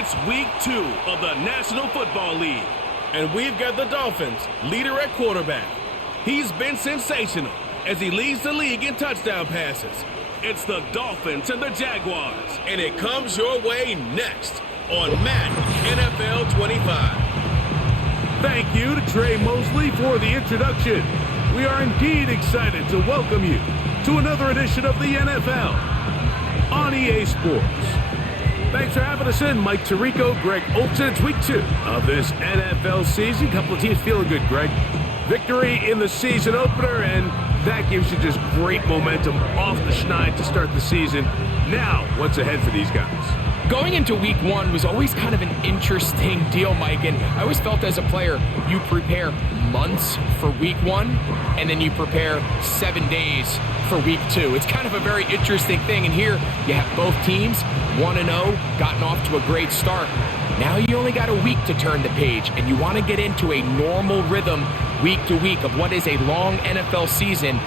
It's week 2 of the National Football League, and we've got the Dolphins leader at quarterback. He's been sensational as he leads the league in touchdown passes. It's the Dolphins and the Jaguars, and it comes your way next on Madden NFL 25. Thank you to Trey Mosley for the introduction. We are indeed excited to welcome you to another edition of the NFL on EA Sports. Thanks for having us in, Mike Tirico, Greg Olsen. It's week 2 of this NFL season. A couple of teams feeling good, Greg. Victory in the season opener, and that gives you just great momentum off the schneid to start the season. Now, what's ahead for these guys? Going into week 1 was always kind of an interesting deal, Mike, and I always felt as a player, you prepare months for week 1, and then you prepare 7 days for week 2. It's kind of a very interesting thing, and here you have both teams, 1-0, gotten off to a great start. Now you only got a week to turn the page, and you want to get into a normal rhythm week to week of what is a long NFL season.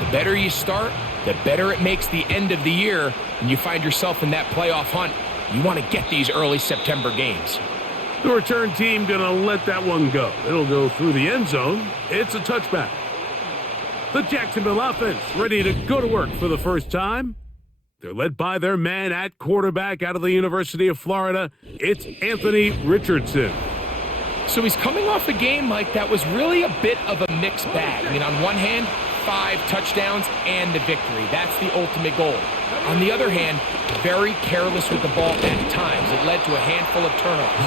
The better you start, the better it makes the end of the year, and you find yourself in that playoff hunt. You want to get these early September games. The return team going to let that one go. It'll go through the end zone. It's a touchback. The Jacksonville offense ready to go to work for the first time. They're led by their man at quarterback out of the University of Florida. It's Anthony Richardson. So he's coming off a game, Mike, that was really a bit of a mixed bag. I mean, on one hand, 5 touchdowns and the victory. That's the ultimate goal. On the other hand, very careless with the ball at times. It led to a handful of turnovers.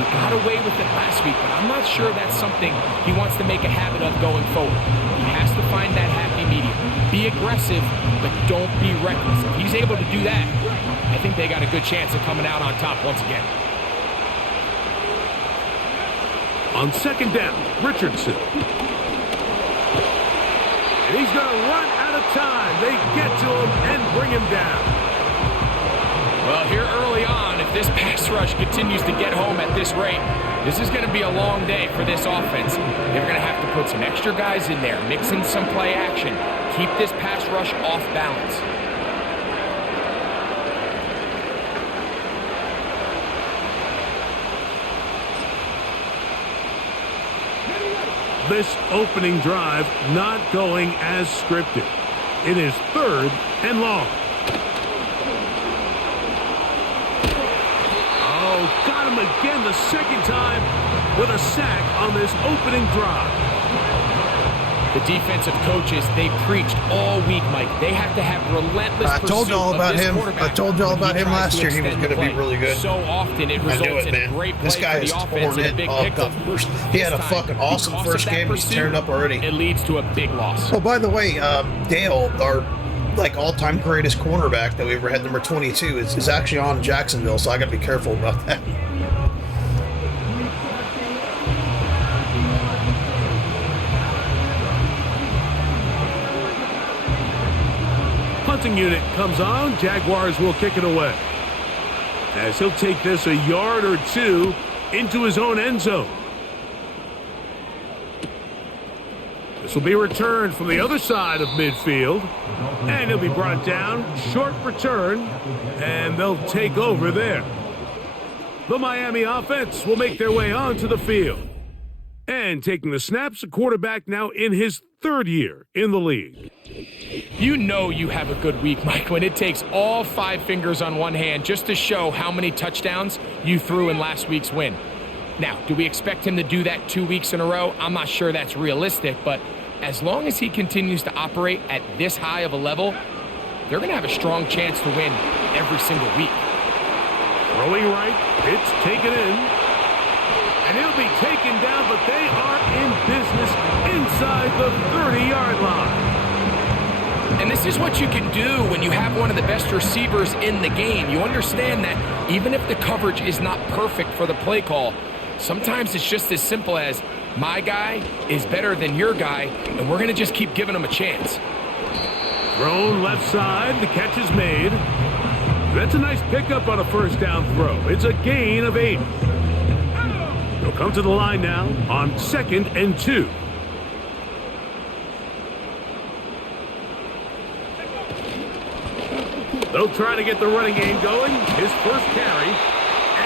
He got away with it last week, but I'm not sure that's something he wants to make a habit of going forward. He has to find that happy medium. Be aggressive, but don't be reckless. If he's able to do that, I think they got a good chance of coming out on top once again. On second down, Richardson. And he's going to run out of time. They get to him and bring him down. Well, here early on, if this pass rush continues to get home at this rate, this is going to be a long day for this offense. They're going to have to put some extra guys in there, mix in some play action, keep this pass rush off balance. This opening drive not going as scripted. It is 3rd and long. Oh, got him again the second time with a sack on this opening drive. The defensive coaches, they preached all week, Mike. They have to have relentless pursuit. I told you all about him. I told you all about him last year. He was going to be really good. So often it results in a great play this guy for is the offense and a big pickup. He had a fucking awesome first game. He's tearing up already. It leads to a big loss. Oh, by the way, Dale, our all-time greatest cornerback that we ever had, number 22, is actually on Jacksonville, so I got to be careful about that. Punting unit comes on. Jaguars will kick it away, as he'll take this a yard or 2 into his own end zone. This will be returned from the other side of midfield, and he'll be brought down. Short return, and they'll take over there. The Miami offense will make their way onto the field. And taking the snaps, a quarterback now in his 3rd year in the league. You know you have a good week, Mike, when it takes all 5 fingers on one hand just to show how many touchdowns you threw in last week's win. Now, do we expect him to do that 2 weeks in a row? I'm not sure that's realistic, but as long as he continues to operate at this high of a level, they're going to have a strong chance to win every single week. Throwing right, pitch taken in. And he'll be taken down, but they are in business inside the 30-yard line. And this is what you can do when you have one of the best receivers in the game. You understand that even if the coverage is not perfect for the play call, sometimes it's just as simple as, my guy is better than your guy, and we're going to just keep giving him a chance. Thrown left side, the catch is made. That's a nice pickup on a first down throw. It's a gain of 8. He'll come to the line now on 2nd and 2. They'll try to get the running game going. His first carry,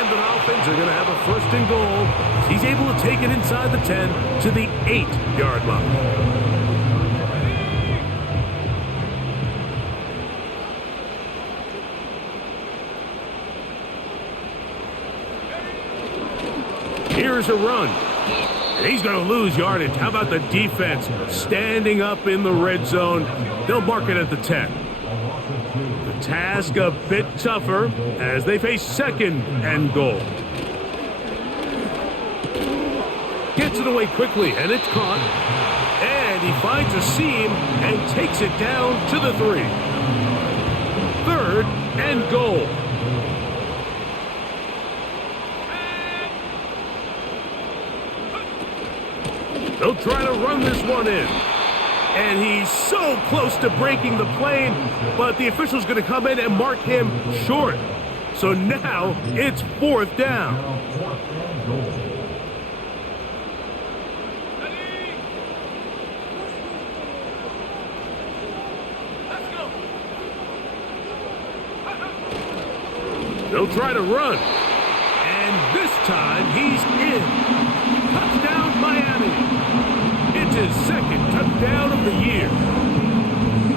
and And the Dolphins are going to have a 1st and goal. He's able to take it inside the 10 to the 8-yard line. Here's a run. And he's going to lose yardage. How about the defense standing up in the red zone? They'll mark it at the 10. The task a bit tougher as they face 2nd and goal. Gets it away quickly, and it's caught. And he finds a seam and takes it down to the 3. 3rd and goal. They'll try to run this one in. And he's so close to breaking the plane, but the official's going to come in and mark him short. So now it's 4th down. They'll try to run. And this time he's in. Touchdown, Miami. It's his 2nd touchdown of the year.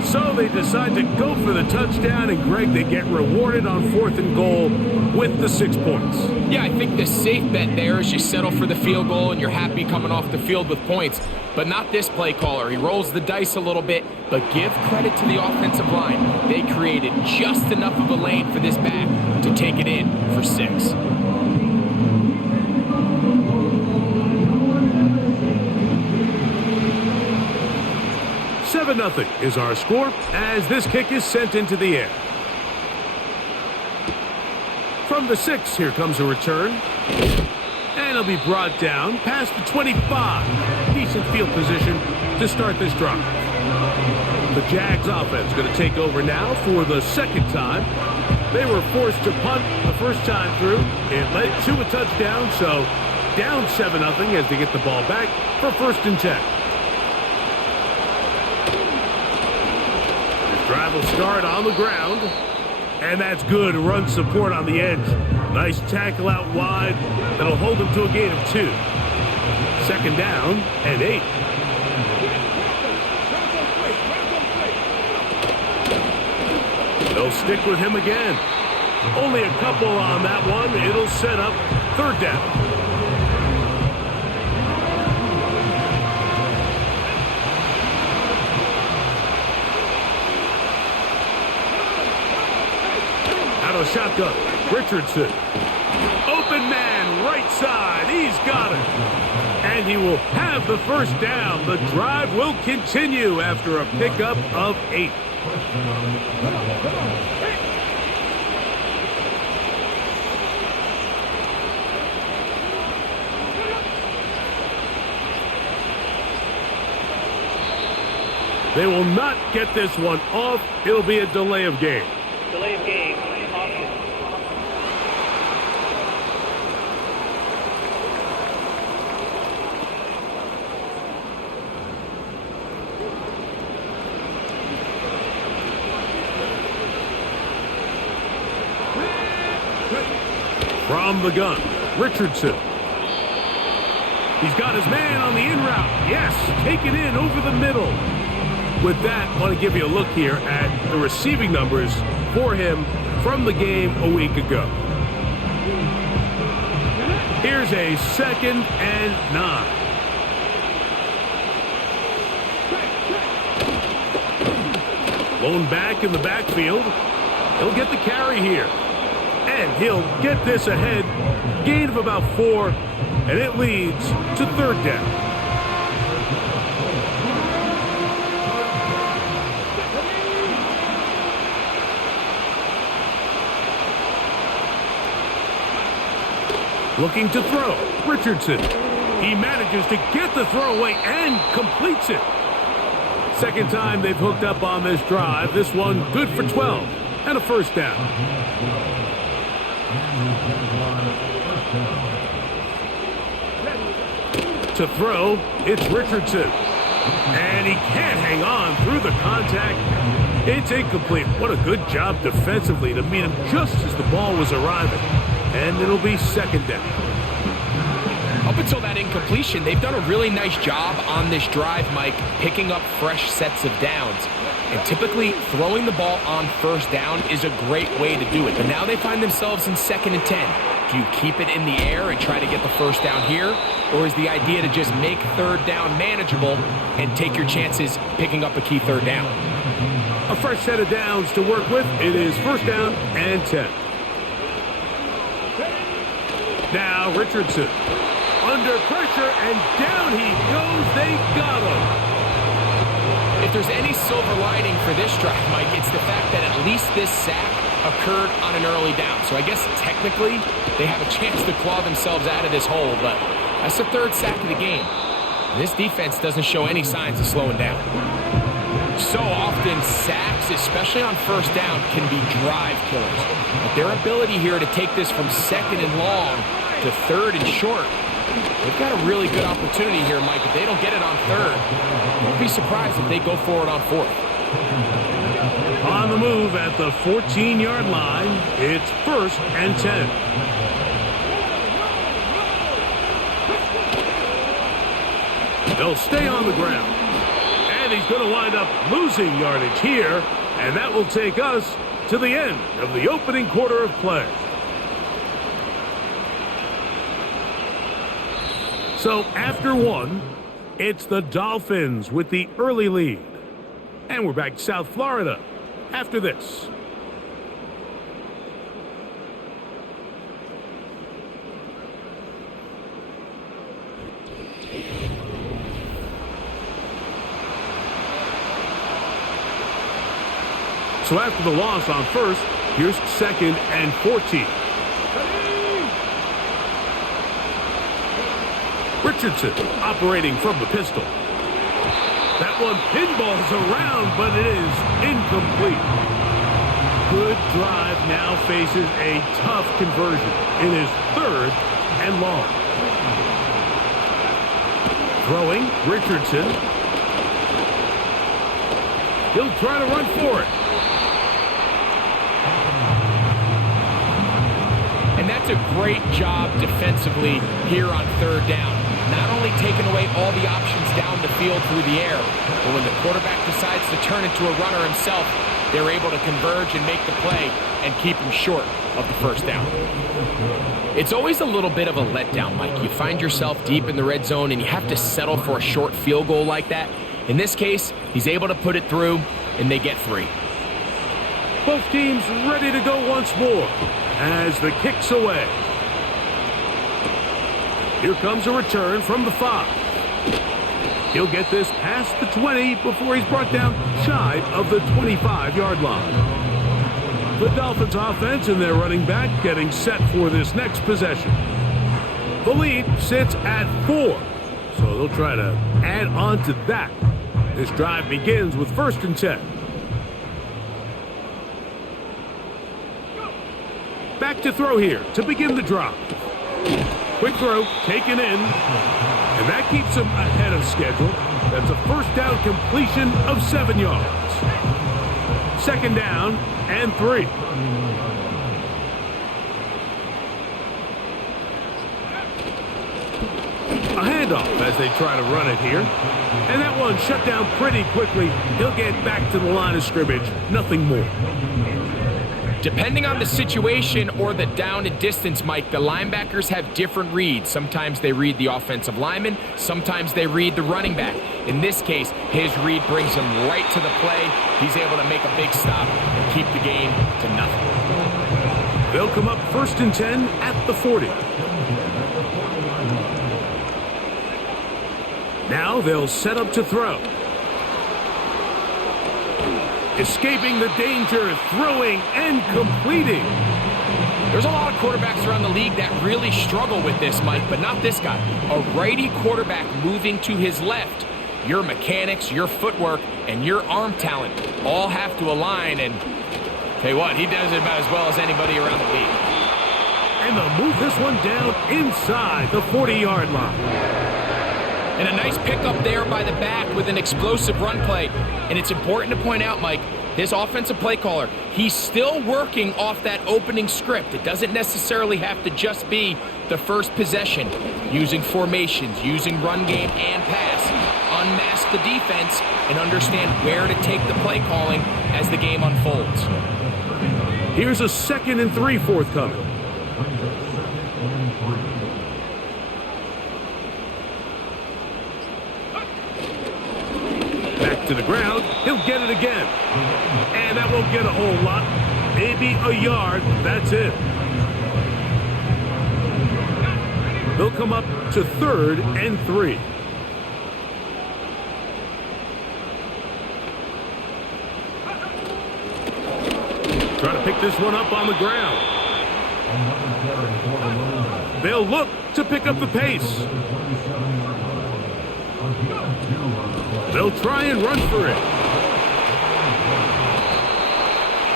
So they decide to go for the touchdown, and Greg, they get rewarded on 4th and goal with the 6 points. Yeah, I think the safe bet there is you settle for the field goal and you're happy coming off the field with points. But not this play caller. He rolls the dice a little bit, but give credit to the offensive line. They created just enough of a lane for this back to take it in for 6. Nothing is our score as this kick is sent into the air. From the 6, here comes a return. And it'll be brought down past the 25. Decent field position to start this drive. The Jags offense going to take over now for the 2nd time. They were forced to punt the first time through. It led to a touchdown, so down 7-0 as they get the ball back for 1st and 10. Drive will start on the ground, and that's good run support on the edge. Nice tackle out wide that'll hold them to a gain of 2. 2nd down and 8. They'll stick with him again. Only a couple on that one. It'll set up 3rd down. Shotgun. Richardson. Open man, right side. He's got it. And he will have the 1st down. The drive will continue after a pickup of 8. They will not get this one off. It'll be a delay of game. Delay of game. From the gun, Richardson. He's got his man on the in route. Yes, taken in over the middle. With that, I want to give you a look here at the receiving numbers for him from the game a week ago. Here's a 2nd and 9. Lone back in the backfield. He'll get the carry here. And he'll get this ahead. Gain of about 4. And it leads to 3rd down. Looking to throw. Richardson. He manages to get the throw away and completes it. 2nd time they've hooked up on this drive. This one good for 12 and a 1st down. To throw, it's Richardson. And he can't hang on through the contact. It's incomplete. What a good job defensively to meet him just as the ball was arriving. and it'll be second down. Up until that incompletion, they've done a really nice job on this drive, Mike, picking up fresh sets of downs. And typically, throwing the ball on first down is a great way to do it. But now they find themselves in 2nd and 10. Do you keep it in the air and try to get the first down here? Or is the idea to just make third down manageable and take your chances picking up a key third down? A fresh set of downs to work with. It is 1st down and 10. Now Richardson. Under pressure, and down he goes. They got him. If there's any silver lining for this drive, Mike, it's the fact that at least this sack occurred on an early down. So I guess technically they have a chance to claw themselves out of this hole, but that's the 3rd sack of the game. This defense doesn't show any signs of slowing down. So often sacks, especially on first down, can be drive killers. But their ability here to take this from 2nd and long to 3rd and short, they've got a really good opportunity here, Mike. If they don't get it on 3rd, don't be surprised if they go for it on 4th. On the move at the 14-yard line, it's 1st and 10. They'll stay on the ground. And he's going to wind up losing yardage here, and that will take us to the end of the opening quarter of play. So after 1, it's the Dolphins with the early lead. And we're back to South Florida after this. So after the loss on 1st, here's 2nd and 14. Richardson operating from the pistol. That one pinballs around, but it is incomplete. Good drive now faces a tough conversion. It is 3rd and long. Throwing, Richardson. He'll try to run for it. And that's a great job defensively here on 3rd down. Not only taking away all the options down the field through the air, but when the quarterback decides to turn into a runner himself, they're able to converge and make the play and keep him short of the first down. It's always a little bit of a letdown, Mike. You find yourself deep in the red zone and you have to settle for a short field goal like that. In this case, he's able to put it through, and they get 3. Both teams ready to go once more as the kick's away. Here comes a return from the 5. He'll get this past the 20 before he's brought down shy of the 25-yard line. The Dolphins offense and their running back getting set for this next possession. The lead sits at 4, so they'll try to add on to that. This drive begins with 1st and 10. Back to throw here to begin the drive. Quick throw, taken in, and that keeps him ahead of schedule. That's a 1st down completion of 7 yards. 2nd down and 3. A handoff as they try to run it here. And that one shut down pretty quickly. He'll get back to the line of scrimmage. Nothing more. Depending on the situation or the down and distance, Mike, the linebackers have different reads. Sometimes they read the offensive lineman. Sometimes they read the running back. In this case, his read brings him right to the play. He's able to make a big stop and keep the game to nothing. They'll come up 1st and 10 at the 40. Now they'll set up to throw. Escaping the danger, throwing and completing. There's a lot of quarterbacks around the league that really struggle with this, Mike, but not this guy. A righty quarterback moving to his left. Your mechanics, your footwork, and your arm talent all have to align, and tell you what, he does it about as well as anybody around the league. And they'll move this one down inside the 40-yard line. And a nice pickup there by the back with an explosive run play. And it's important to point out, Mike, this offensive play caller, he's still working off that opening script. It doesn't necessarily have to just be the first possession. Using formations, using run game and pass. Unmask the defense and understand where to take the play calling as the game unfolds. Here's a 2nd and 3 forthcoming. Back to the ground. He'll get it again. And that won't get a whole lot. Maybe a yard. That's it. They'll come up to 3rd and 3. Trying to pick this one up on the ground. They'll look to pick up the pace. They'll try and run for it.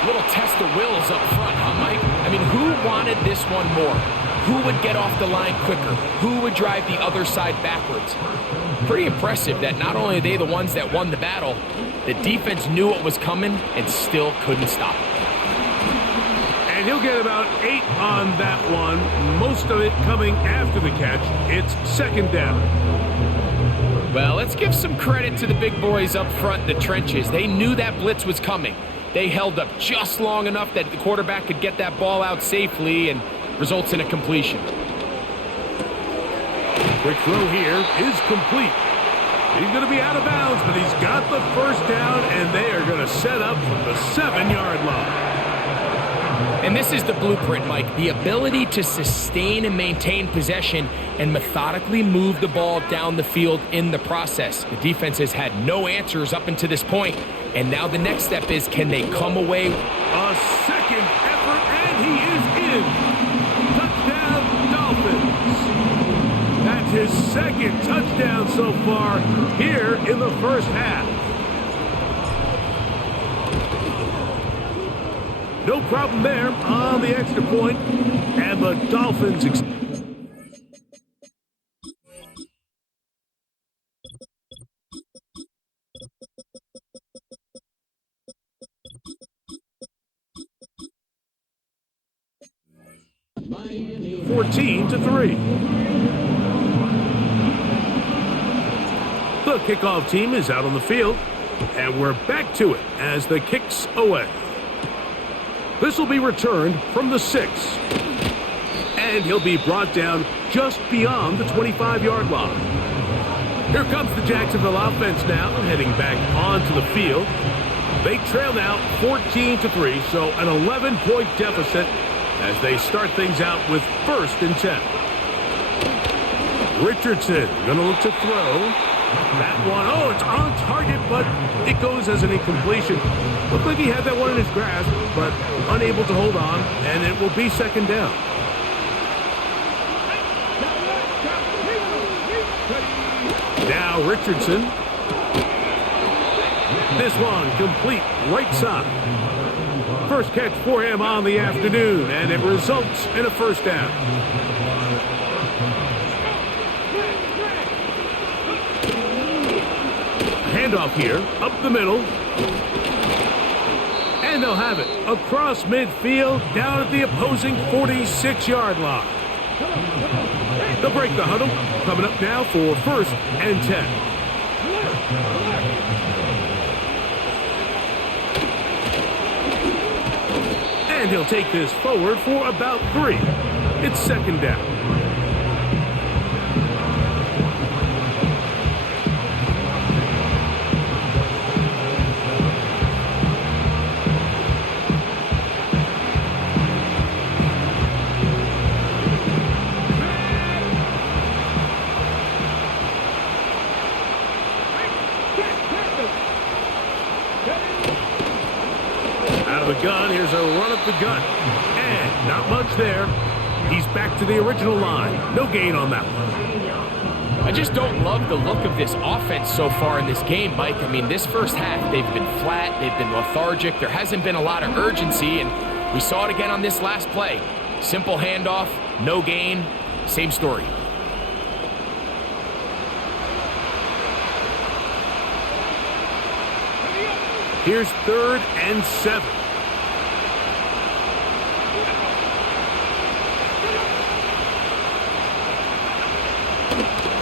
Little test of wills up front, huh, Mike? I mean, who wanted this one more? Who would get off the line quicker? Who would drive the other side backwards? Pretty impressive that not only are they the ones that won the battle, the defense knew what was coming and still couldn't stop it. And he'll get about 8 on that one, most of it coming after the catch. It's 2nd down. Well, let's give some credit to the big boys up front in the trenches. They knew that blitz was coming. They held up just long enough that the quarterback could get that ball out safely and results in a completion. Quick throw here is complete. He's going to be out of bounds, but he's got the first down, and they are going to set up from the 7-yard line. And this is the blueprint, Mike. The ability to sustain and maintain possession and methodically move the ball down the field in the process. The defense has had no answers up until this point, and now the next step is, can they come away? A second effort, and he is in. Touchdown, Dolphins. That's his 2nd touchdown so far here in the first half. No problem there on the extra point, and the Dolphins. $14-3. The kickoff team is out on the field, and we're back to it as the kick's away. This will be returned from the 6. And he'll be brought down just beyond the 25-yard line. Here comes the Jacksonville offense now, heading back onto the field. They trail now 14-3, so an 11-point deficit as they start things out with 1st and 10. Richardson going to look to throw. That one, oh, it's on target, but it goes as an incompletion. Looked like he had that one in his grasp, but unable to hold on, and it will be 2nd down. Now Richardson. This one complete right side. First catch for him on the afternoon, and it results in a 1st down. Handoff here, up the middle. And they'll have it across midfield, down at the opposing 46-yard line. They'll break the huddle, coming up now for 1st and 10. And he'll take this forward for about 3. It's 2nd down. The gun. Here's a run up the gut. And not much there. He's back to the original line. No gain on that one. I just don't love the look of this offense so far in this game, Mike. I mean, this first half, they've been flat. They've been lethargic. There hasn't been a lot of urgency, and we saw it again on this last play. Simple handoff, no gain, same story. Here's 3rd and 7.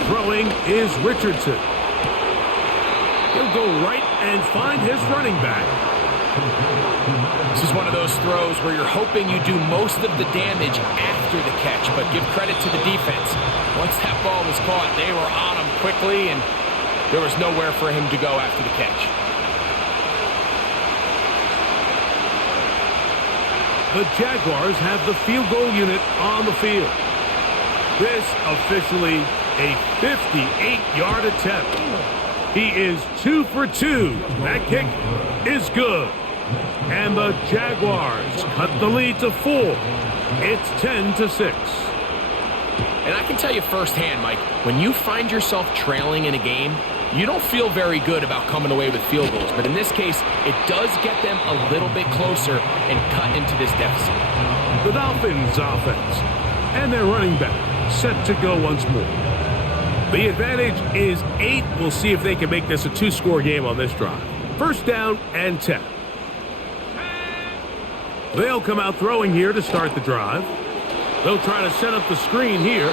Throwing is Richardson. He'll go right and find his running back. This is one of those throws where you're hoping you do most of the damage after the catch, but give credit to the defense. Once that ball was caught, they were on him quickly, and there was nowhere for him to go after the catch. The Jaguars have the field goal unit on the field. This officially a 58-yard attempt. He is 2 for 2. That kick is good. And the Jaguars cut the lead to 4. It's 10-6. And I can tell you firsthand, Mike, when you find yourself trailing in a game, you don't feel very good about coming away with field goals. But in this case, it does get them a little bit closer and cut into this deficit. The Dolphins offense and their running back set to go once more. The advantage is 8. We'll see if they can make this a 2-score game on this drive. 1st down and 10. They'll come out throwing here to start the drive. They'll try to set up the screen here.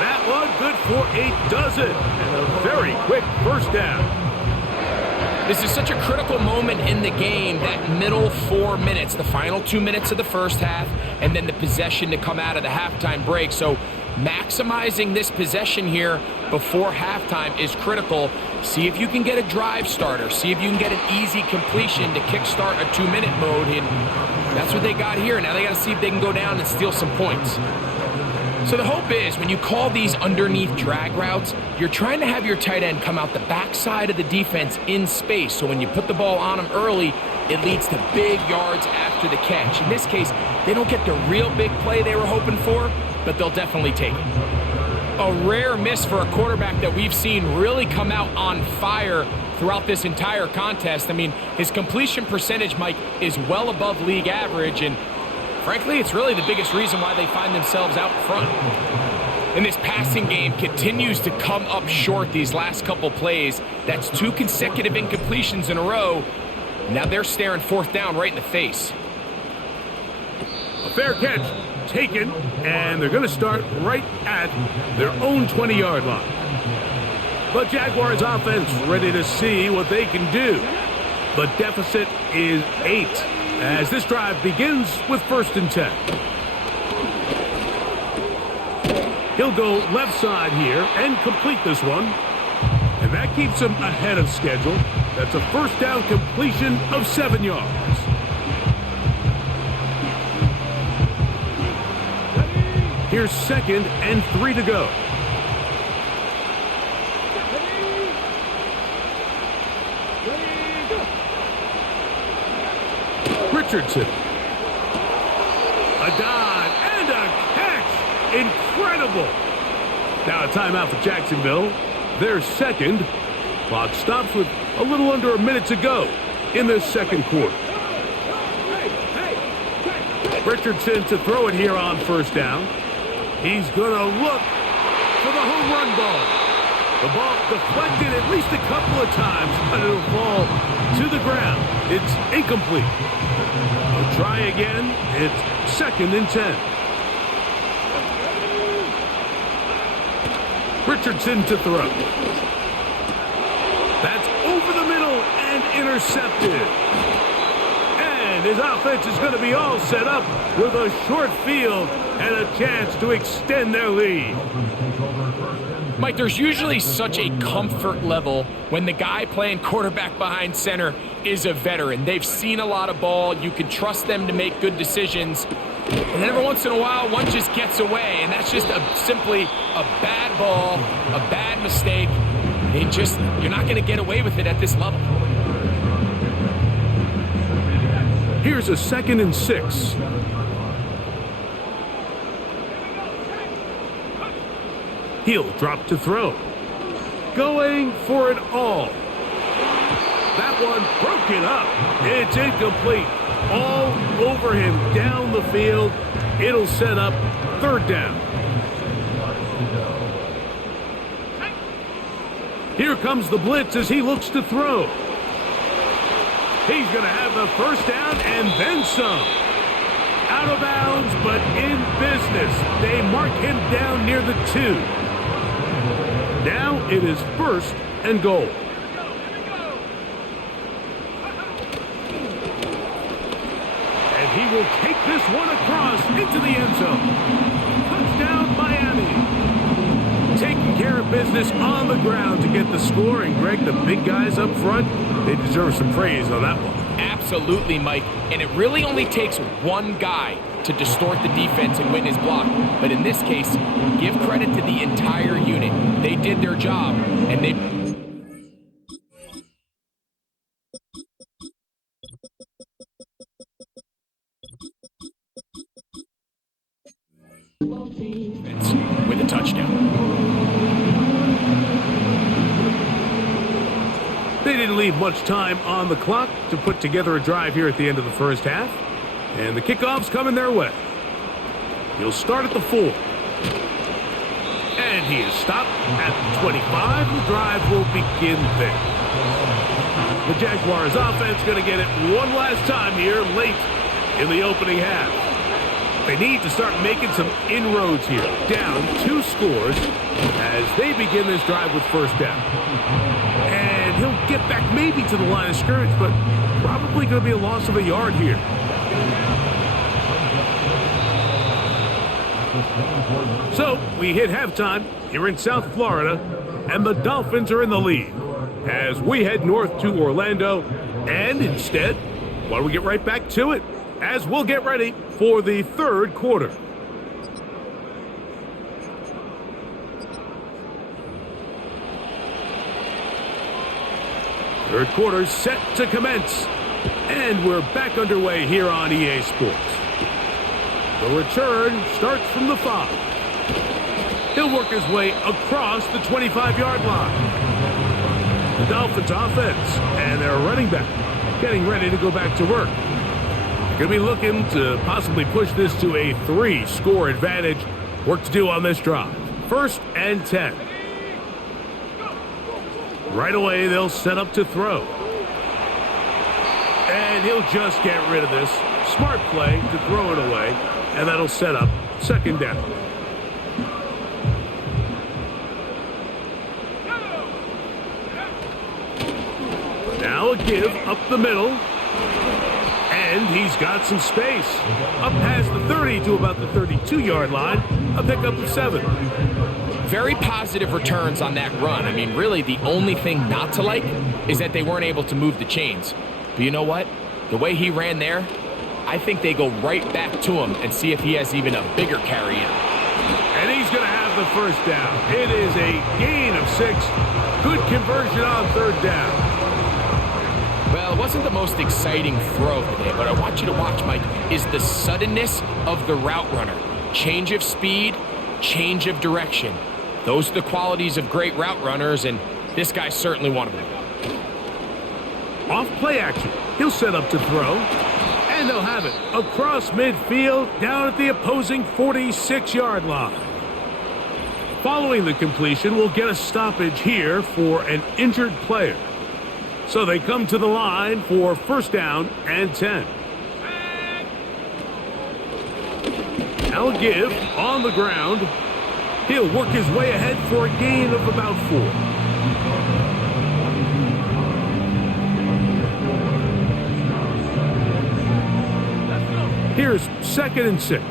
That one good for a dozen. And a very quick 1st down. This is such a critical moment in the game, that middle 4 minutes, the final 2 minutes of the first half, and then the possession to come out of the halftime break. So maximizing this possession here before halftime is critical. See if you can get a drive starter. See if you can get an easy completion to kickstart a 2-minute mode. And that's what they got here. Now they got to see if they can go down and steal some points. So the hope is when you call these underneath drag routes, you're trying to have your tight end come out the backside of the defense in space. So when you put the ball on him early, it leads to big yards after the catch. In this case, they don't get the real big play they were hoping for, but they'll definitely take it. A rare miss for a quarterback that we've seen really come out on fire throughout this entire contest. I mean, his completion percentage, Mike, is well above league average, and frankly, it's really the biggest reason why they find themselves out front. And this passing game continues to come up short these last couple plays. That's 2 consecutive incompletions in a row. Now they're staring 4th down right in the face. A fair catch taken, and they're going to start right at their own 20-yard line. The Jaguars offense ready to see what they can do. The deficit is 8 as this drive begins with 1st and 10. He'll go left side here and complete this one. And that keeps him ahead of schedule. That's a 1st down completion of 7 yards. Here's 2nd and 3 to go. Richardson. A dive and a catch. Incredible. Now a timeout for Jacksonville. Their 2nd. Clock stops with a little under a minute to go in this 2nd quarter. Richardson to throw it here on 1st down. He's going to look for the home run ball. The ball deflected at least a couple of times, but it'll fall to the ground. It's incomplete. They'll try again. It's 2nd and 10. Richardson to throw. That's over the middle and intercepted. And his offense is going to be all set up with a short field and a chance to extend their lead. Mike, there's usually such a comfort level when the guy playing quarterback behind center is a veteran. They've seen a lot of ball. You can trust them to make good decisions. And then every once in a while, one just gets away, and that's just simply a bad ball, a bad mistake. You're not going to get away with it at this level. Here's a 2nd and 6. He'll drop to throw. Going for it all. That one broken up. It's incomplete. All over him down the field. It'll set up 3rd down. Here comes the blitz as he looks to throw. He's going to have the first down and then some. Out of bounds, but in business. They mark him down near the 2. Now it is 1st and goal. And he will take this one across into the end zone. Touchdown, Miami. Taking care of business on the ground to get the score. And Greg, the big guys up front, they deserve some praise on that one. Absolutely, Mike. And it really only takes one guy to distort the defense and win his block. But in this case, give credit to the entire unit. They did their job, and they... with a touchdown. They didn't leave much time on the clock to put together a drive here at the end of the first half. And the kickoff's coming their way. He'll start at the 4. And he is stopped at the 25. The drive will begin there. The Jaguars offense going to get it one last time here late in the opening half. They need to start making some inroads here. Down 2 scores as they begin this drive with first down. And he'll get back maybe to the line of scrimmage, but probably going to be a loss of a yard here. So we hit halftime here in South Florida, and the Dolphins are in the lead as we head north to Orlando. And instead, why don't we get right back to it as we'll get ready for the third quarter. Third quarter set to commence, and we're back underway here on EA Sports. The return starts from the 5. He'll work his way across the 25-yard line. The Dolphins offense and their running back getting ready to go back to work. Going to be looking to possibly push this to a 3-score advantage. Work to do on this drive. 1st and 10. Right away, they'll set up to throw. And he'll just get rid of this. Smart play to throw it away. And that'll set up 2nd down. Now a give up the middle. And he's got some space. Up past the 30 to about the 32-yard line. A pickup of 7. Very positive returns on that run. I mean, really, the only thing not to like is that they weren't able to move the chains. But you know what? The way he ran there, I think they go right back to him and see if he has even a bigger carry in. And he's going to have the first down. It is a gain of 6. Good conversion on 3rd down. Well, it wasn't the most exciting throw today, but I want you to watch, Mike, is the suddenness of the route runner. Change of speed, change of direction. Those are the qualities of great route runners, and this guy's certainly one of them. Off play action. He'll set up to throw. And they'll have it across midfield down at the opposing 46-yard line. Following the completion, we'll get a stoppage here for an injured player. So they come to the line for 1st down and 10. Now give on the ground. He'll work his way ahead for a gain of about 4. Here's 2nd and 6.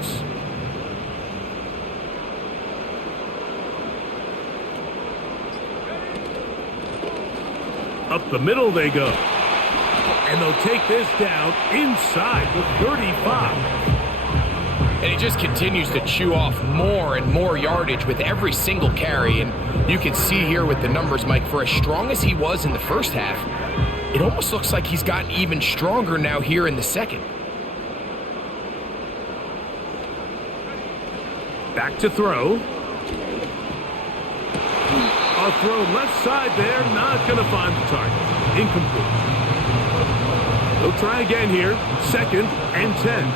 Up the middle they go. And they'll take this down inside the 35. And he just continues to chew off more and more yardage with every single carry. And you can see here with the numbers, Mike, for as strong as he was in the first half, it almost looks like he's gotten even stronger now here in the second. Back to throw. A throw left side there, not going to find the target. Incomplete. They'll try again here. 2nd and 10.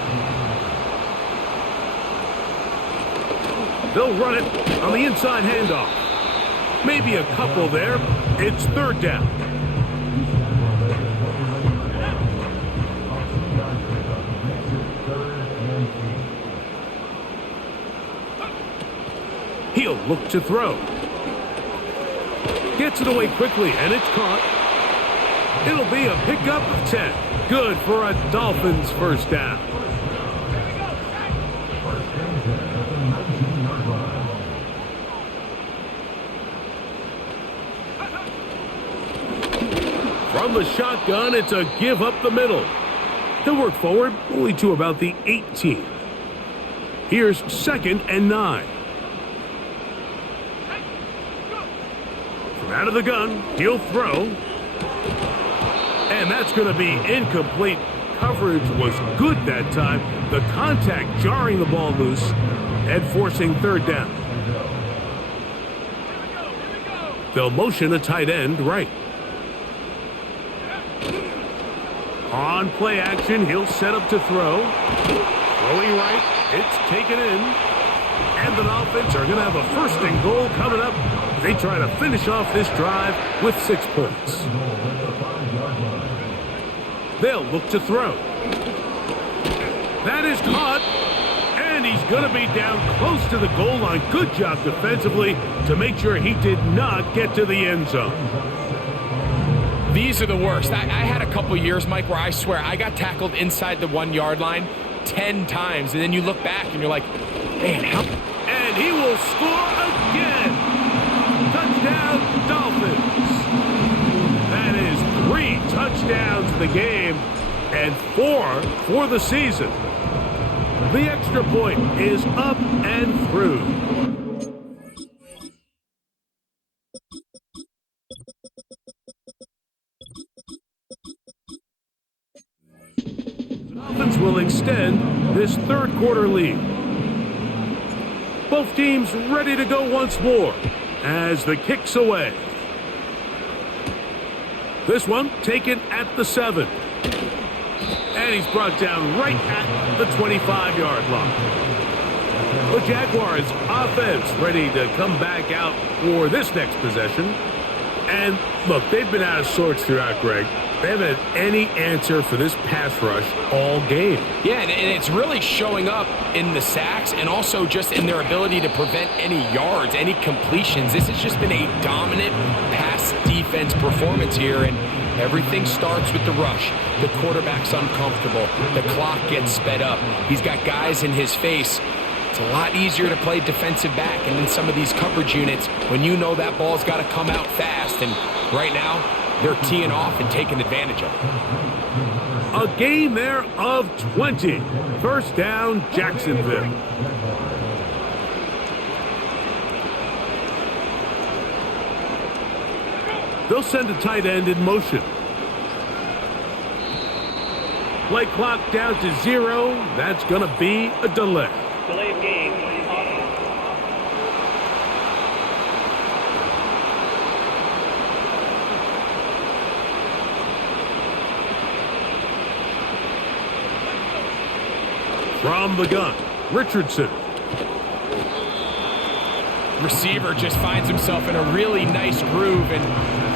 They'll run it on the inside handoff. Maybe a couple there. It's 3rd down. He'll look to throw. Gets it away quickly, and it's caught. It'll be a pickup of 10. Good for a Dolphins first down. From the shotgun, it's a give up the middle. He'll work forward only to about the 18. Here's 2nd and 9. From out of the gun, he'll throw. And that's going to be incomplete. Coverage was good that time. The contact jarring the ball loose and forcing 3rd down. They'll motion a tight end right. On play action, he'll set up to throw. Throwing right, it's taken in. And the Dolphins are going to have a 1st and goal coming up. They try to finish off this drive with 6 points. They'll look to throw. That is caught. And he's going to be down close to the goal line. Good job defensively to make sure he did not get to the end zone. These are the worst. I had a couple years, Mike, where I swear I got tackled inside the 1 yard line 10 times. And then you look back and you're like, man, how? And he will score again. Touchdown, Dolphins. That is 3 touchdowns in the game and 4 for the season. The extra point is up and through. The Dolphins will extend this 3rd quarter lead. Both teams ready to go once more as the kick's away. This one taken at the 7. And he's brought down right at the 25-yard line. The Jaguars offense ready to come back out for this next possession. And look, they've been out of sorts throughout, Greg. They haven't had any answer for this pass rush all game. Yeah, and it's really showing up in the sacks and also just in their ability to prevent any yards, any completions. This has just been a dominant pass defense performance here, and everything starts with the rush. The quarterback's uncomfortable. The clock gets sped up. He's got guys in his face. It's a lot easier to play defensive back, and in some of these coverage units, when you know that ball's got to come out fast, and right now, they're teeing off and taking advantage of it. A gain there of 20. First down, Jacksonville. They'll send a tight end in motion. Play clock down to 0. That's going to be a delay. Delay of game. From the gun, Richardson. Receiver just finds himself in a really nice groove, and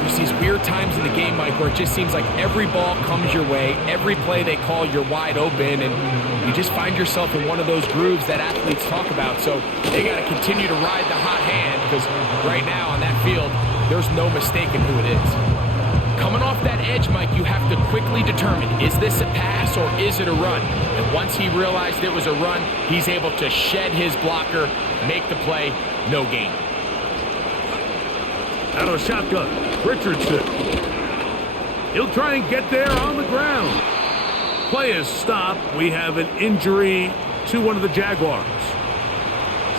there's these weird times in the game, Mike, where it just seems like every ball comes your way, every play they call, you're wide open, and you just find yourself in one of those grooves that athletes talk about. So they got to continue to ride the hot hand, because right now on that field, there's no mistaking who it is. Coming off that edge, Mike, you have to quickly determine, is this a pass or is it a run? And once he realized it was a run, he's able to shed his blocker, make the play, no gain. Out of a shotgun, Richardson. He'll try and get there on the ground. Play is stopped. We have an injury to one of the Jaguars.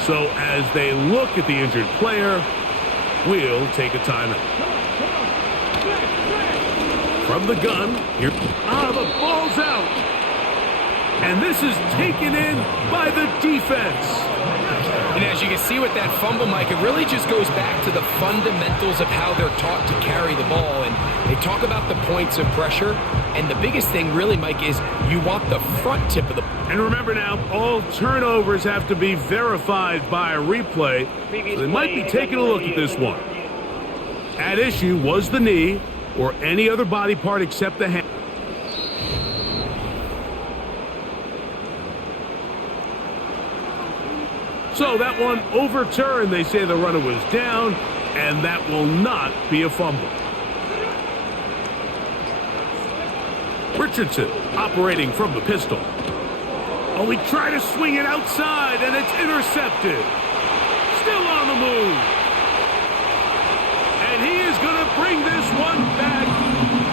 So as they look at the injured player, we'll take a timeout. From the gun, here, the ball's out. And this is taken in by the defense. And as you can see with that fumble, Mike, it really just goes back to the fundamentals of how they're taught to carry the ball. And they talk about the points of pressure. And the biggest thing really, Mike, is you want the front tip of the... And remember now, all turnovers have to be verified by a replay. So they might be taking a look at this one. At issue was the knee or any other body part except the hand. So that one overturned. They say the runner was down, and that will not be a fumble. Richardson operating from the pistol. Oh, he tried to swing it outside, and it's intercepted. Still on the move. And he is going to bring this one back.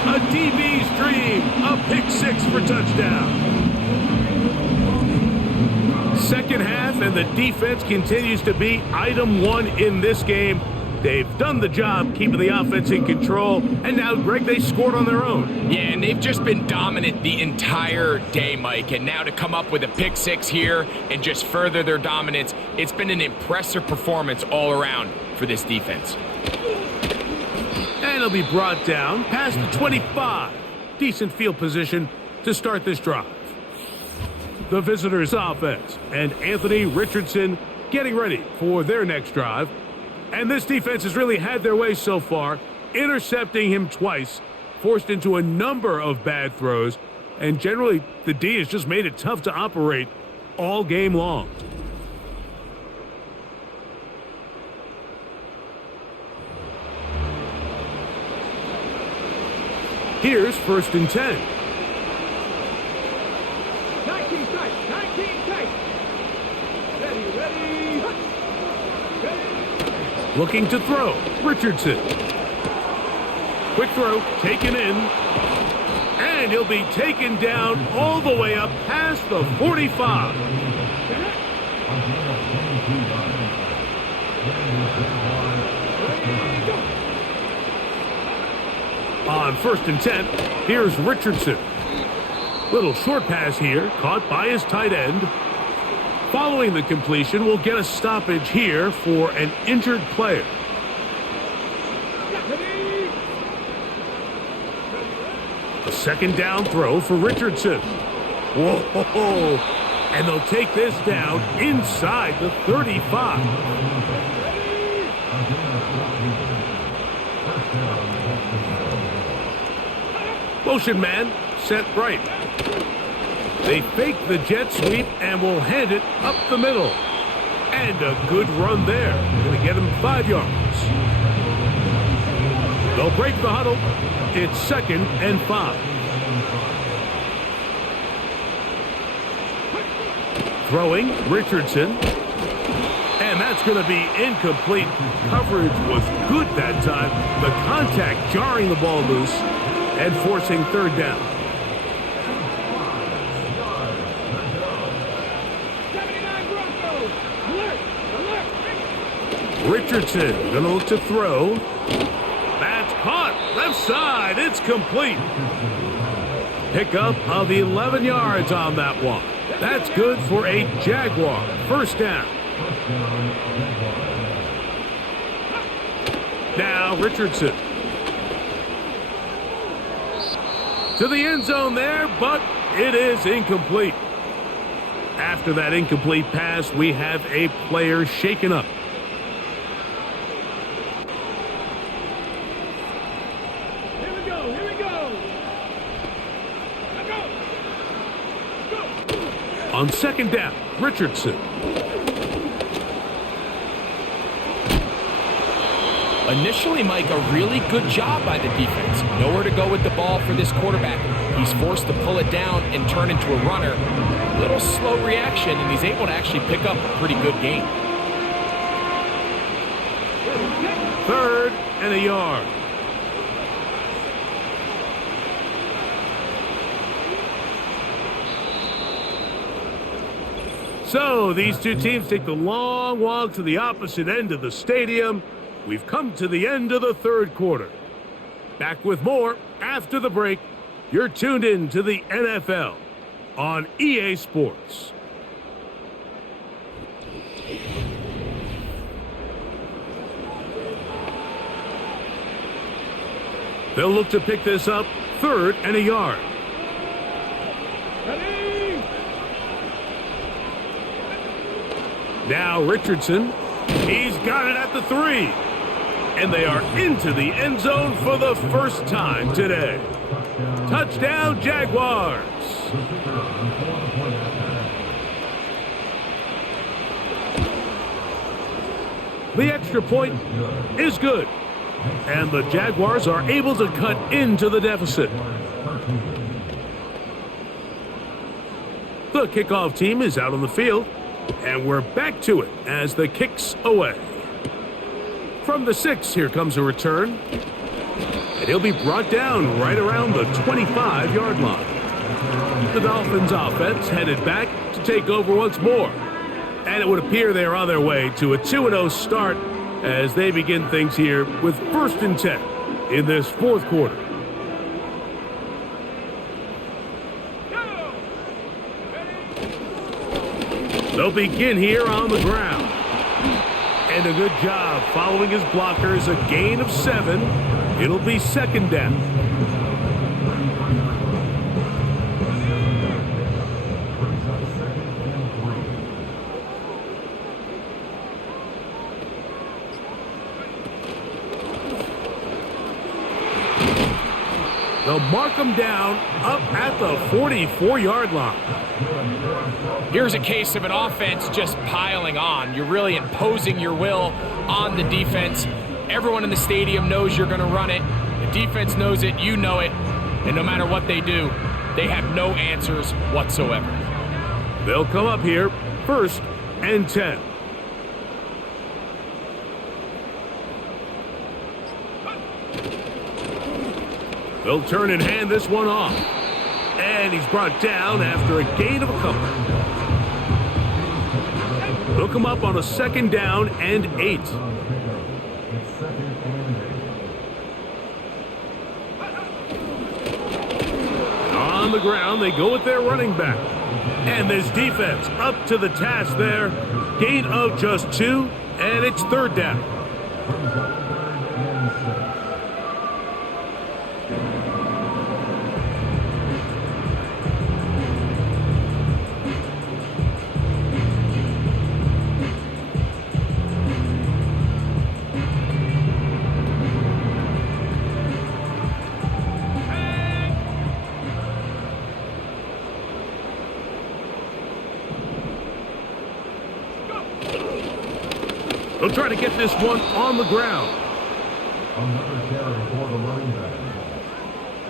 A DB's dream. A pick six for touchdown. Second half, and the defense continues to be item one in this game. They've done the job keeping the offense in control, and now, Greg, they scored on their own. Yeah, and they've just been dominant the entire day, Mike, and now to come up with a pick six here and just further their dominance, it's been an impressive performance all around for this defense. And he'll be brought down past the 25. Decent field position to start this drive. The visitors' offense and Anthony Richardson getting ready for their next drive. And this defense has really had their way so far, intercepting him twice, forced into a number of bad throws, and generally the D has just made it tough to operate all game long. Here's 1st and 10. 19 tight. Ready. Looking to throw, Richardson. Quick throw, taken in. And he'll be taken down all the way up past the 45. On 1st and 10, here's Richardson. Little short pass here, caught by his tight end. Following the completion, we'll get a stoppage here for an injured player. A second down throw for Richardson. Whoa! And they'll take this down inside the 35. Motion man set right. They fake the jet sweep and will hand it up the middle. And a good run there. Going to get him 5 yards. They'll break the huddle. It's 2nd and 5. Throwing, Richardson. And that's going to be incomplete. Coverage was good that time. The contact jarring the ball loose and forcing 3rd down. Richardson going to look to throw. That's caught. Left side. It's complete. Pickup of 11 yards on that one. That's good for a Jaguar. 1st down. Now Richardson. To the end zone there, but it is incomplete. After that incomplete pass, we have a player shaken up. Here we go. On 2nd down, Richardson. Initially, Mike, a really good job by the defense. Nowhere to go with the ball for this quarterback. He's forced to pull it down and turn into a runner. Little slow reaction, and he's able to actually pick up a pretty good gain. 3rd and a yard. So these two teams take the long walk to the opposite end of the stadium. We've come to the end of the 3rd quarter. Back with more after the break. You're tuned in to the NFL on EA Sports. They'll look to pick this up, 3rd and a yard. Ready. Now Richardson. He's got it at the 3. And they are into the end zone for the first time today. Touchdown, Jaguars. The extra point is good. And the Jaguars are able to cut into the deficit. The kickoff team is out on the field, and we're back to it as the kick's away. From the 6, here comes a return, and he'll be brought down right around the 25-yard line. The Dolphins offense headed back to take over once more, and it would appear they're on their way to a 2-0 start as they begin things here with 1st and 10 in this 4th quarter. They'll begin here on the ground. And a good job following his blockers, a gain of 7. It'll be 2nd down. They'll mark him down up at the 44-yard line. Here's a case of an offense just piling on. You're really imposing your will on the defense. Everyone in the stadium knows you're going to run it. The defense knows it, you know it, and no matter what they do, they have no answers whatsoever. They'll come up here 1st and 10. They'll turn and hand this one off. And he's brought down after a gain of a couple. They'll come up on a 2nd down and 8. On the ground, they go with their running back. And this defense up to the task there. Gain of just 2, and it's 3rd down. They'll try to get this one on the ground. Another carry for the running back.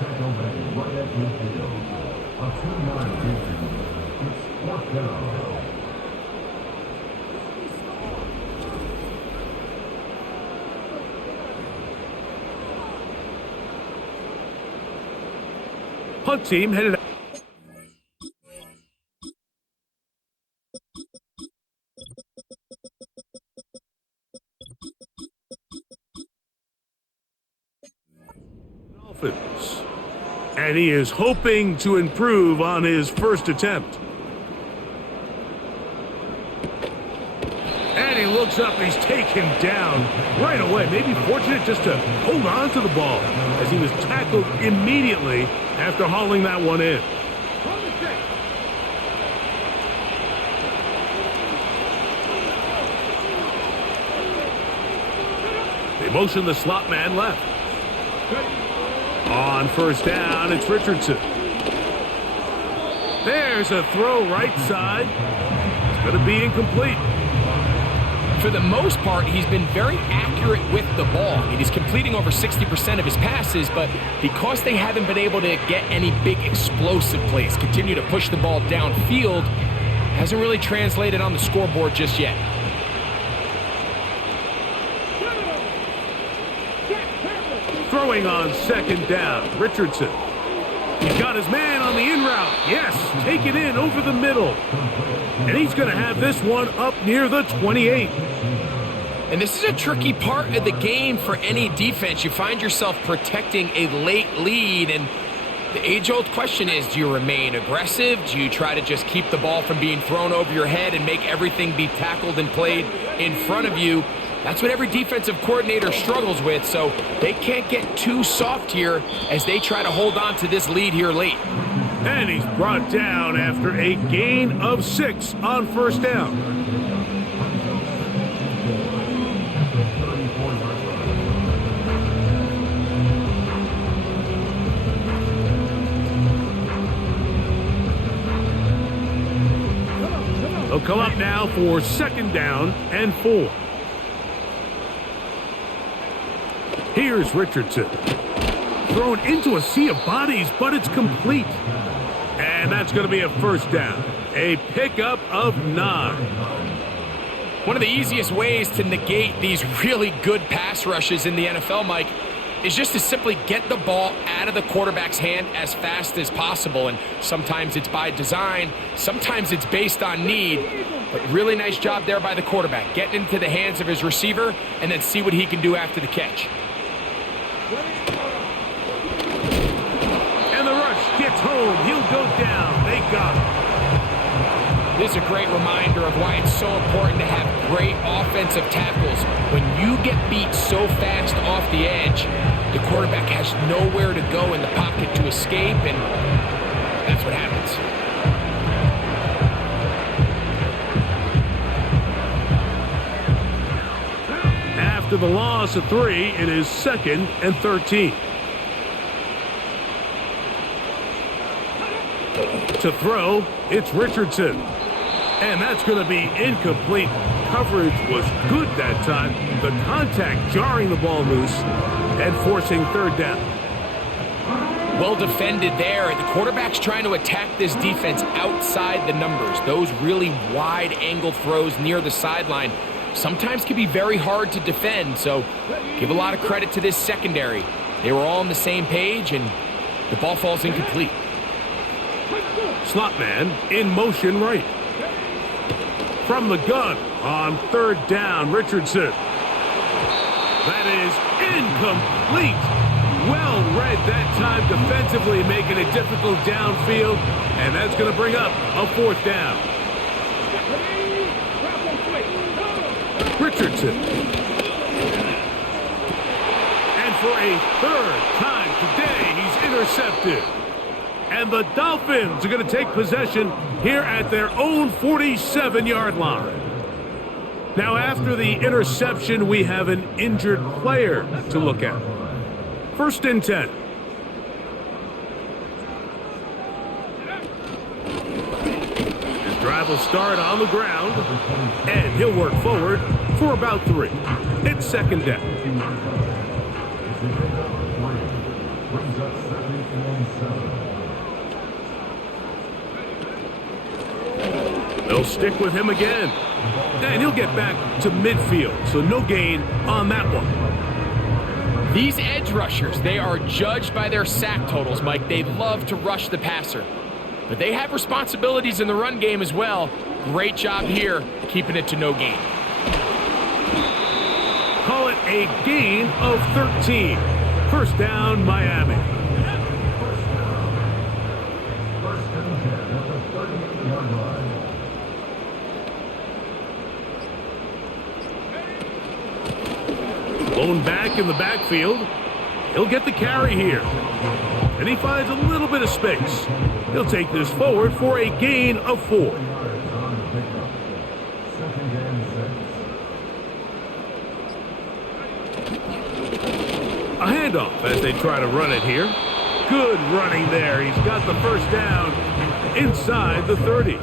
Tackle made right at midfield. A 2-yard gain. It's 4th down. Punt team headed out. Dolphins. And he is hoping to improve on his first attempt. And he looks up and he's taken down right away. Maybe fortunate just to hold on to the ball as he was tackled immediately after hauling that one in. They motion the slot man left. On 1st down, it's Richardson. There's a throw right side. It's going to be incomplete. For the most part, he's been very accurate with the ball. I mean, he's completing over 60% of his passes, but because they haven't been able to get any big explosive plays, continue to push the ball downfield, hasn't really translated on the scoreboard just yet. Throwing on 2nd down, Richardson. He's got his man on the in route. Yes, take it in over the middle. And he's going to have this one up near the 28. And this is a tricky part of the game for any defense. You find yourself protecting a late lead, and the age-old question is, do you remain aggressive? Do you try to just keep the ball from being thrown over your head and make everything be tackled and played in front of you? That's what every defensive coordinator struggles with, so they can't get too soft here as they try to hold on to this lead here late. And he's brought down after a gain of 6 on 1st down. They'll come up now for 2nd down and 4. Here's Richardson. Thrown into a sea of bodies, but it's complete. And that's going to be a first down. A pickup of 9. One of the easiest ways to negate these really good pass rushes in the NFL, Mike, is just to simply get the ball out of the quarterback's hand as fast as possible. And sometimes it's by design, sometimes it's based on need. But really nice job there by the quarterback, getting into the hands of his receiver and then see what he can do after the catch. And the rush gets home. He'll go down. They got him. This is a great reminder of why it's so important to have great offensive tackles. When you get beat so fast off the edge, the quarterback has nowhere to go in the pocket to escape, and that's what happens. After the loss of 3, it is 2nd and 13. To throw, it's Richardson. And that's going to be incomplete. Coverage was good that time. The contact jarring the ball loose and forcing 3rd down. Well defended there. The quarterback's trying to attack this defense outside the numbers. Those really wide angle throws near the sideline sometimes can be very hard to defend. So give a lot of credit to this secondary. They were all on the same page and the ball falls incomplete. Slot man in motion right. From the gun on 3rd down, Richardson. That is incomplete. Well read that time defensively, making it difficult downfield, and that's going to bring up a 4th down. Richardson. And for a 3rd time today, he's intercepted. And the Dolphins are going to take possession here at their own 47-yard line. Now, after the interception, we have an injured player to look at. 1st and 10. His drive will start on the ground, and he'll work forward for about 3. It's 2nd down. Brings up 2nd and 7. They'll stick with him again. And he'll get back to midfield, so no gain on that one. These edge rushers, they are judged by their sack totals, Mike. They love to rush the passer. But they have responsibilities in the run game as well. Great job here, keeping it to no gain. Call it a gain of 13. 1st down, Miami. First and 10 at the 38-yard line. Blown back in the backfield. He'll get the carry here. And he finds a little bit of space. He'll take this forward for a gain of 4. 2nd and 6. A handoff as they try to run it here. Good running there. He's got the 1st down inside the 30.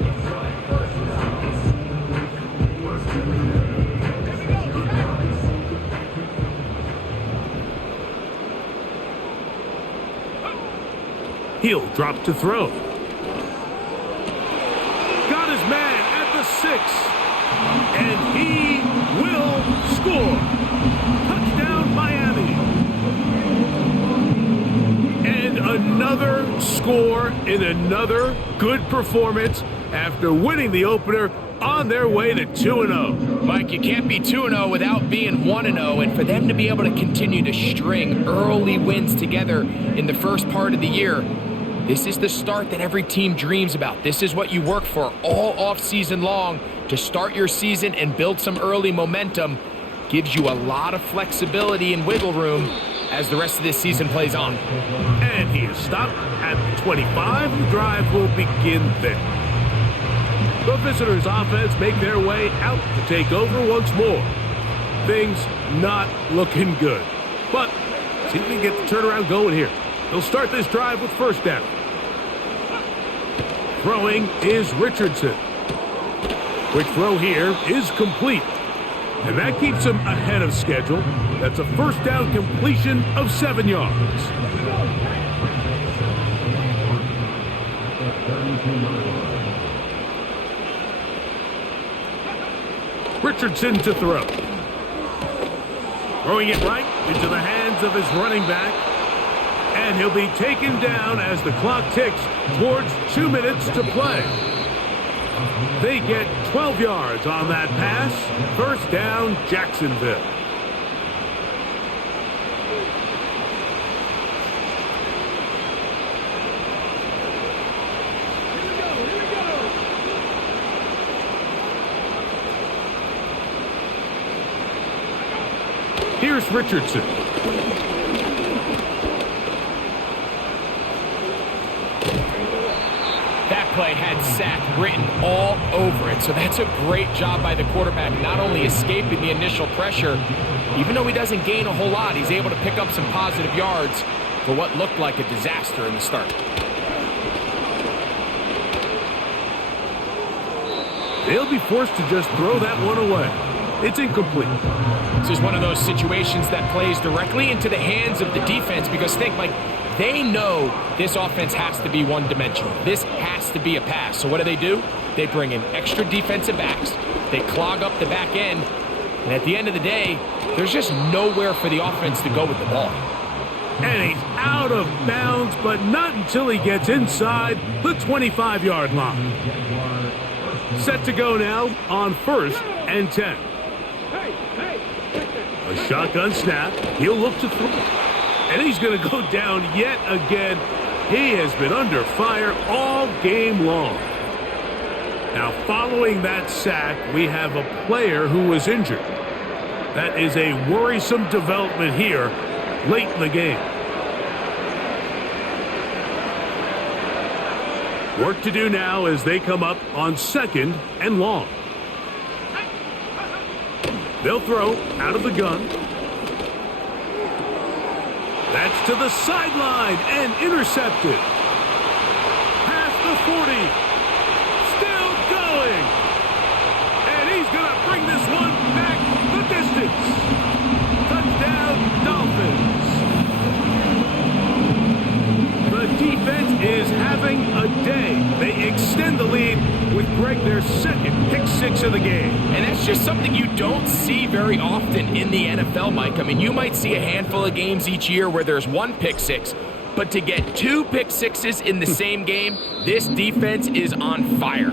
He'll drop to throw. Got his man at the 6. And he will score. Touchdown, Miami. And another score in another good performance after winning the opener on their way to 2-0. Mike, you can't be 2-0 without being 1-0, and for them to be able to continue to string early wins together in the first part of the year, this is the start that every team dreams about. This is what you work for all off-season long to start your season and build some early momentum. Gives you a lot of flexibility and wiggle room as the rest of this season plays on. And he is stopped at the 25. The drive will begin there. The visitors' offense make their way out to take over once more. Things not looking good. But see if we can get the turnaround going here. They'll start this drive with 1st down. Throwing is Richardson. Quick throw here is complete. And that keeps him ahead of schedule. That's a first down completion of 7 yards. Richardson to throw. Throwing it right into the hands of his running back. And he'll be taken down as the clock ticks towards 2 minutes to play. They get 12 yards on that pass. First down, Jacksonville. Here's Richardson. That play had sack written all over it, so that's a great job by the quarterback, not only escaping the initial pressure, even though he doesn't gain a whole lot, he's able to pick up some positive yards for what looked like a disaster in the start. They'll be forced to just throw that one away. It's incomplete. This is one of those situations that plays directly into the hands of the defense because think, Mike, they know this offense has to be one-dimensional. This has to be a pass. So what do? They bring in extra defensive backs. They clog up the back end. And at the end of the day, there's just nowhere for the offense to go with the ball. And he's out of bounds, but not until he gets inside the 25-yard line. Set to go now on 1st and 10. A shotgun snap. He'll look to throw. And he's going to go down yet again. He has been under fire all game long. Now, following that sack, we have a player who was injured. That is a worrisome development here late in the game. Work to do now as they come up on 2nd and long. They'll throw out of the gun. That's to the sideline and intercepted. Past the 40. Still going. And he's going to bring this one back the distance. Touchdown, Dolphins. The defense is having a day. They extend the lead with Greg their 2nd pick 6 of the game. And that's just something you don't see very often in the NFL, Mike. I mean, you might see a handful of games each year where there's 1 pick 6, but to get 2 pick 6s in the same game, this defense is on fire.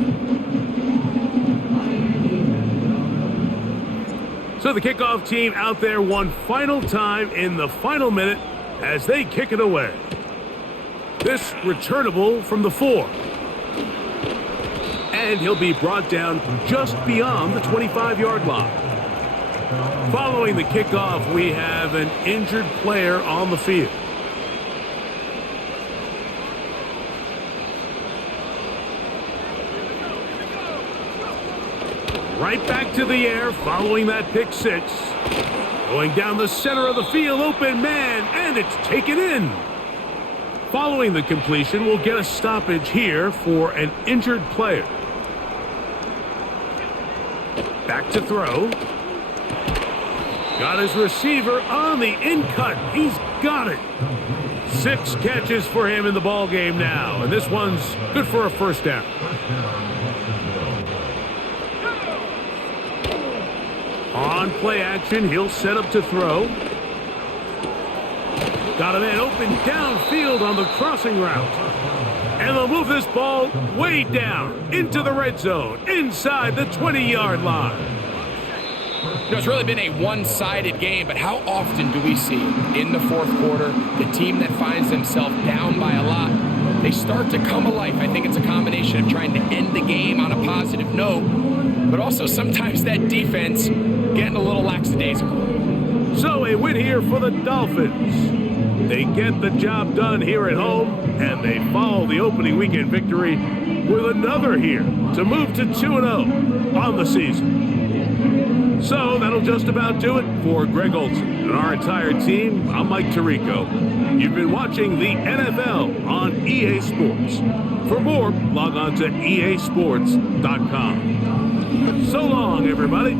So the kickoff team out there one final time in the final minute as they kick it away. This returnable from the 4. And he'll be brought down just beyond the 25-yard line. Following the kickoff, we have an injured player on the field. Right back to the air following that pick 6. Going down the center of the field, open man, and it's taken in. Following the completion, we'll get a stoppage here for an injured player. Back to throw. Got his receiver on the in-cut. He's got it. 6 catches for him in the ball game now, and this one's good for a first down. On play action, he'll set up to throw. Got a man open downfield on the crossing route. And they'll move this ball way down into the red zone, inside the 20-yard line. You know, it's really been a one-sided game, but how often do we see in the 4th quarter the team that finds themselves down by a lot, they start to come alive? I think it's a combination of trying to end the game on a positive note, but also sometimes that defense getting a little lackadaisical. So a win here for the Dolphins. They get the job done here at home, and they follow the opening weekend victory with another here to move to 2-0 on the season. So that'll just about do it for Greg Olson and our entire team. I'm Mike Tirico. You've been watching the NFL on EA Sports. For more, log on to easports.com. So long, everybody.